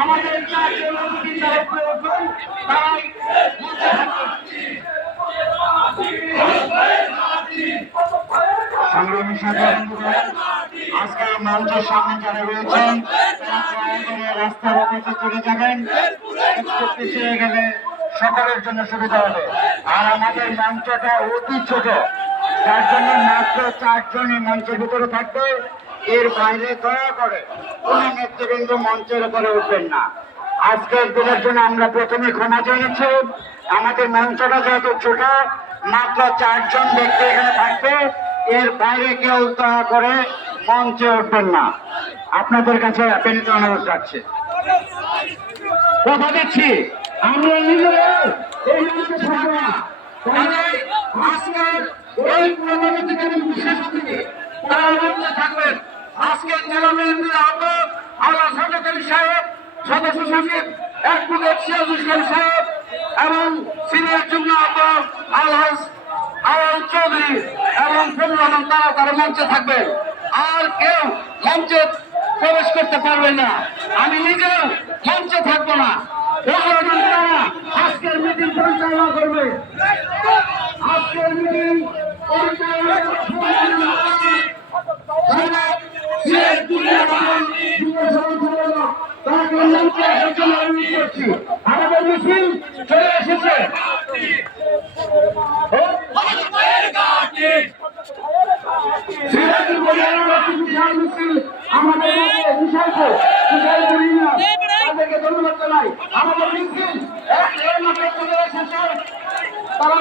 আমাদের সংগ্রামী সাধারণ আজকে মঞ্চের সামনে যারা রয়েছেন রাস্তার অপেক্ষা চলে যাবেন, একটু পিছিয়ে গেলে সকলের জন্য সুবিধা হবে। আর আমাদের মঞ্চটা অতি ছোট, যার জন্য মাত্র 4 জনই মঞ্চের ভিতরে থাকবে। এর বাইরে দয়া করে কোন নেতৃবৃন্দ মঞ্চের উপরে উঠবেন না। আজকের দিনের জন্য আমরা প্রথমে ক্ষমা জানাচ্ছি। আমাদের মঞ্চটা যেহেতু ছোট, মাত্র 4 জন ব্যক্তি এখানে থাকবে। এর বাইরে কেউ দয়া করে মঞ্চে উঠবেন না। আপনাদের কাছে বিনীত অনুরোধ রাখছি, কথা দিচ্ছি আমরা নিজেরা এই মঞ্চে থাকবো না। আজকের এই প্রধানমন্ত্রী বিশেষ অতিথি তারা মঞ্চে থাকবেন। আজকের জেলা বিএনপির আহ্বায়ক আল্লাহ সরকারি সাহেব, সদস্য সচিব অ্যাডভোকেট সিরাজুল ইসলাম সাহেব এবং সিনিয়র যুগ্ম আহ্বায়ক আলহাজ আওয়াল চৌধুরী এবং ফজলুর রহমান তারা মঞ্চে থাকবেন। আর কেউ মঞ্চে প্রবেশ করতে পারবে না। আমি নিজেও মঞ্চে থাকবো না। আজকের মিটিং পরিচালনা করবে। আজকের মিটিং পরিচালনা আমাদের মিছিল চলে এসেছে। আমাদের তাদেরকে ধন্যবাদ জানাই। আমাদের মিছিল চলে এসেছে। তারা